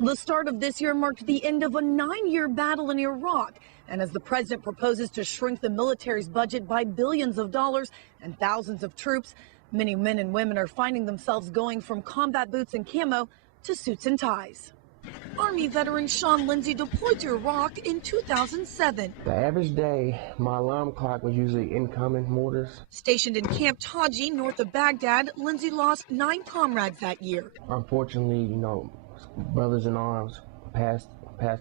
The start of this year marked the end of a 9-year battle in Iraq. And as the president proposes to shrink the military's budget by billions of dollars and thousands of troops, many men and women are finding themselves going from combat boots and camo to suits and ties. Army veteran Sean LinZy deployed to Iraq in 2007. The average day, my alarm clock was usually incoming mortars. Stationed in Camp Taji, north of Baghdad, LinZy lost 9 comrades that year. Unfortunately, brothers in arms passed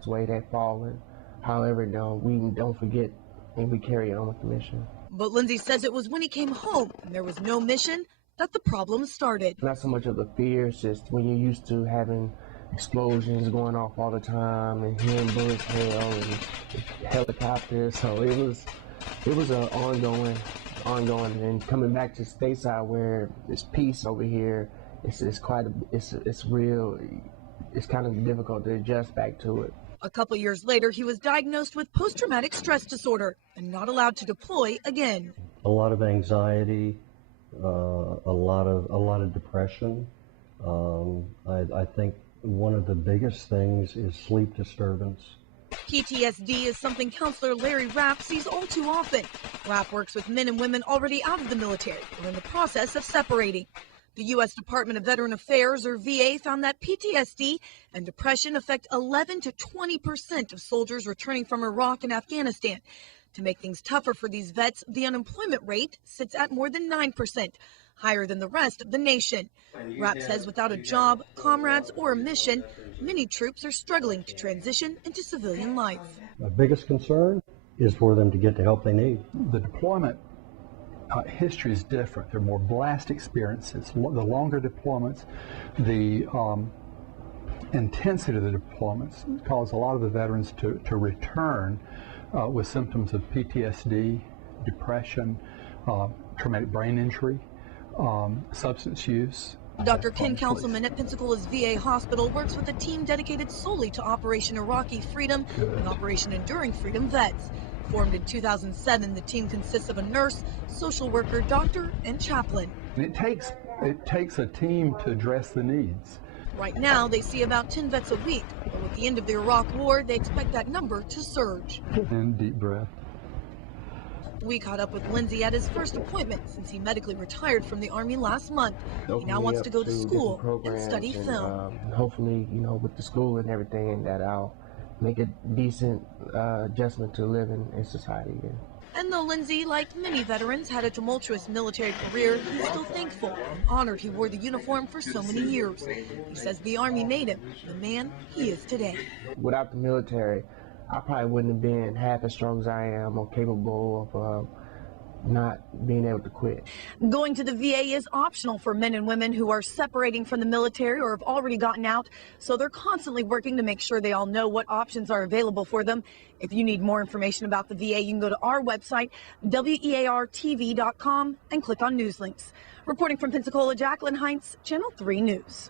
away, they've fallen. However, we don't forget and we carry on with the mission. But LinZy says it was when he came home and there was no mission that the problem started. Not so much of the fear, it's just when you're used to having explosions going off all the time and hearing bullets hail and helicopters. So it was an ongoing, and coming back to stateside where it's peace over here, it's real. It's kind of difficult to adjust back to it. A couple years later, he was diagnosed with post-traumatic stress disorder and not allowed to deploy again. A lot of anxiety, a lot of depression. I think one of the biggest things is sleep disturbance. PTSD is something counselor Larry Rapp sees all too often. Rapp works with men and women already out of the military or in the process of separating. The U.S. Department of Veteran Affairs, or VA, found that PTSD and depression affect 11 to 20% of soldiers returning from Iraq and Afghanistan. To make things tougher for these vets, the unemployment rate sits at more than 9%, higher than the rest of the nation. Rapp says without a job, comrades, or a mission, many troops are struggling to transition into civilian life. My biggest concern is for them to get the help they need. The deployment history is different. There are more blast experiences. The longer deployments, the intensity of the deployments cause a lot of the veterans to return with symptoms of PTSD, depression, traumatic brain injury, substance use. Dr. Ken Councilman at Pensacola's VA hospital works with a team dedicated solely to Operation Iraqi Freedom and Operation Enduring Freedom vets. Formed in 2007, the team consists of a nurse, social worker, doctor, and chaplain. And it takes a team to address the needs. Right now, they see about 10 vets a week, but with the end of the Iraq War, they expect that number to surge. And deep breath. We caught up with LinZy at his first appointment since he medically retired from the Army last month. He now wants to go to school and study film. Hopefully, with the school and everything, that I'll make a decent adjustment to living in society again. And though LinZy, like many veterans, had a tumultuous military career, he's still thankful and honored he wore the uniform for so many years. He says the Army made him the man he is today. Without the military, I probably wouldn't have been half as strong as I am or capable of not being able to quit. Going to the VA is optional for men and women who are separating from the military or have already gotten out, so they're constantly working to make sure they all know what options are available for them. If you need more information about the VA, you can go to our website, weartv.com, and click on news links. Reporting from Pensacola, Jacqueline Heinz, Channel 3 News.